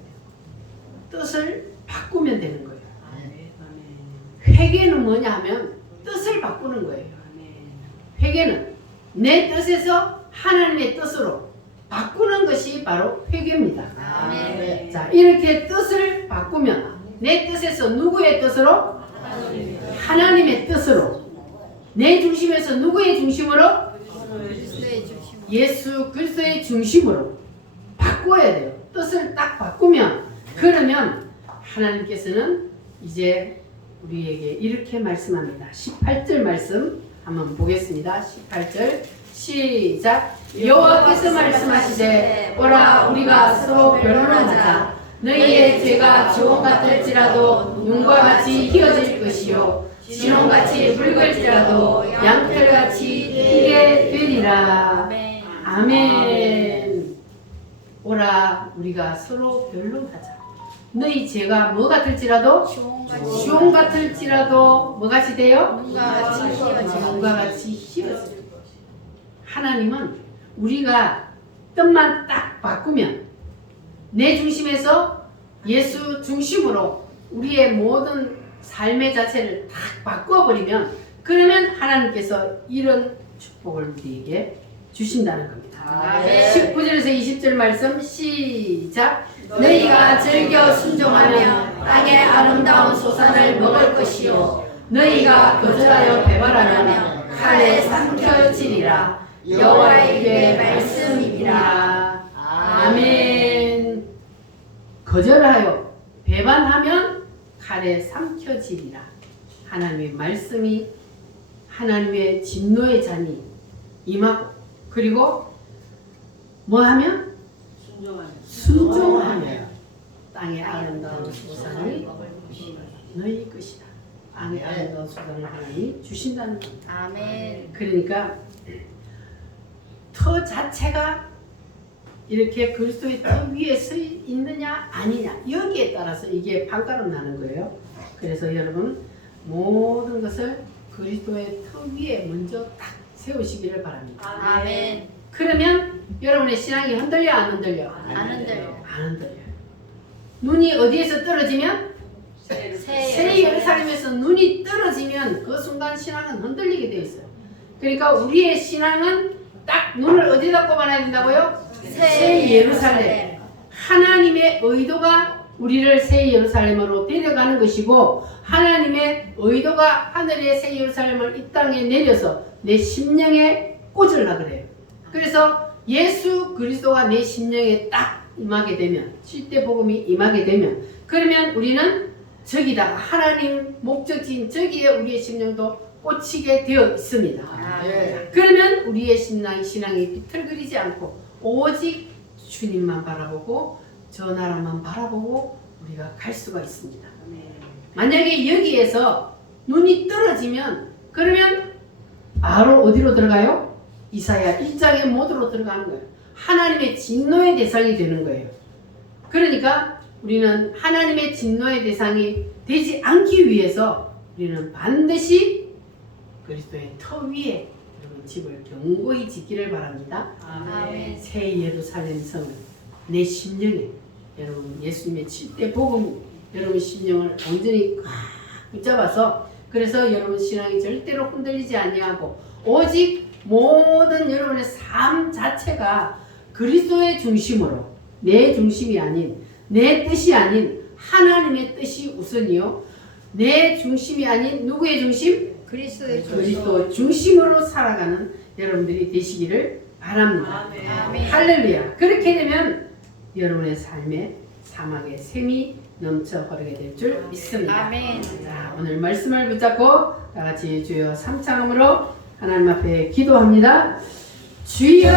뜻을 바꾸면 되는 거예요. 회개는 뭐냐 하면 뜻을 바꾸는 거예요. 회개는 내 뜻에서 하나님의 뜻으로 바꾸는 것이 바로 회개입니다. 아멘. 자, 이렇게 뜻을 바꾸면 내 뜻에서 누구의 뜻으로? 하나님의 뜻으로. 내 중심에서 누구의 중심으로? 그리스도의 중심. 예수 그리스도의 중심으로 바꿔야 돼요. 뜻을 딱 바꾸면 그러면 하나님께서는 이제 우리에게 이렇게 말씀합니다. 18절 말씀 한번 보겠습니다. 18절 시작. 여호와께서 말씀하시되 오라 우리가 서로 변론하자. 너희의 죄가 주홍 같을지라도 눈과 같이 희어질 것이요 진홍같이 붉을지라도 양털같이 희게 되리라. 아멘. 아멘. 오라 우리가 서로 변론하자. 너희 죄가 뭐 같을지라도 주홍같이 주홍 같을지라도 뭐 같이 돼요? 눈과 같이 희어져. 눈과 같이 희어져. 하나님은 우리가 뜻만 딱 바꾸면 내 중심에서 예수 중심으로 우리의 모든 삶의 자체를 딱 바꿔버리면 그러면 하나님께서 이런 축복을 우리에게 주신다는 겁니다. 아멘. 19절에서 20절 말씀 시작. 너희가 즐겨 순종하면 땅의 아름다운 소산을 먹을 것이요 너희가 거절하여 배발하면 칼에 삼켜지리라. 여호와의 입의 말씀이니라. 아멘. 거절하여 배반하면 칼에 삼켜지리라. 하나님의 말씀이 하나님의 진노의 잔이 임하고 그리고 뭐 하면? 순종하며 땅의 아름다운 소산이 너희 것이다. 땅의 아름다운 소산을 하나님이 주신다는 겁니다. 아멘. 그러니까 터 자체가 이렇게 그리스도의 터 위에 서 있느냐 아니냐 여기에 따라서 이게 판가름 나는 거예요. 그래서 여러분 모든 것을 그리스도의 터 위에 먼저 딱 세우시기를 바랍니다. 아멘. 그러면 여러분의 신앙이 흔들려 안 흔들려? 안 흔들려. 안 흔들려요. 눈이 어디에서 떨어지면? 새 예루살렘에서 눈이 떨어지면 그 순간 신앙은 흔들리게 되어 있어요. 그러니까 우리의 신앙은 딱 눈을 어디다 꼽아놔야 된다고요? 새 예루살렘. 하나님의 의도가 우리를 새 예루살렘으로 데려가는 것이고 하나님의 의도가 하늘의 새 예루살렘을 이 땅에 내려서 내 심령에 꽂으려 그래요. 그래서 예수 그리스도가 내 심령에 딱 임하게 되면 실제 복음이 임하게 되면 그러면 우리는 저기다가 하나님 목적지인 저기에 우리의 심령도 꽂히게 되어 있습니다. 그러면 우리의 신앙이 비틀거리지 않고 오직 주님만 바라보고 저 나라만 바라보고 우리가 갈 수가 있습니다. 만약에 여기에서 눈이 떨어지면 그러면 바로 어디로 들어가요? 이사야 1장의 모드로 들어가는 거예요. 하나님의 진노의 대상이 되는 거예요. 그러니까 우리는 하나님의 진노의 대상이 되지 않기 위해서 우리는 반드시 그리스도의 터 위에 여러분 집을 견고히 짓기를 바랍니다. 아멘. 새 예루살렘 성을 내 심령에 여러분 예수님의 7대 복음 여러분 심령을 온전히 꽉 붙잡아서 그래서 여러분 신앙이 절대로 흔들리지 아니하고 오직 모든 여러분의 삶 자체가 그리스도의 중심으로 내 중심이 아닌 내 뜻이 아닌 하나님의 뜻이 우선이요. 내 중심이 아닌 누구의 중심? 그리스도의 그리스도 중심으로 살아가는 여러분들이 되시기를 바랍니다. 아멘. 할렐루야. 그렇게 되면 여러분의 삶에 사막의 샘이 넘쳐 흐르게 될 줄 믿습니다. 아멘. 자, 오늘 말씀을 붙잡고 다 같이 주여 삼창음으로 하나님 앞에 기도합니다. 주여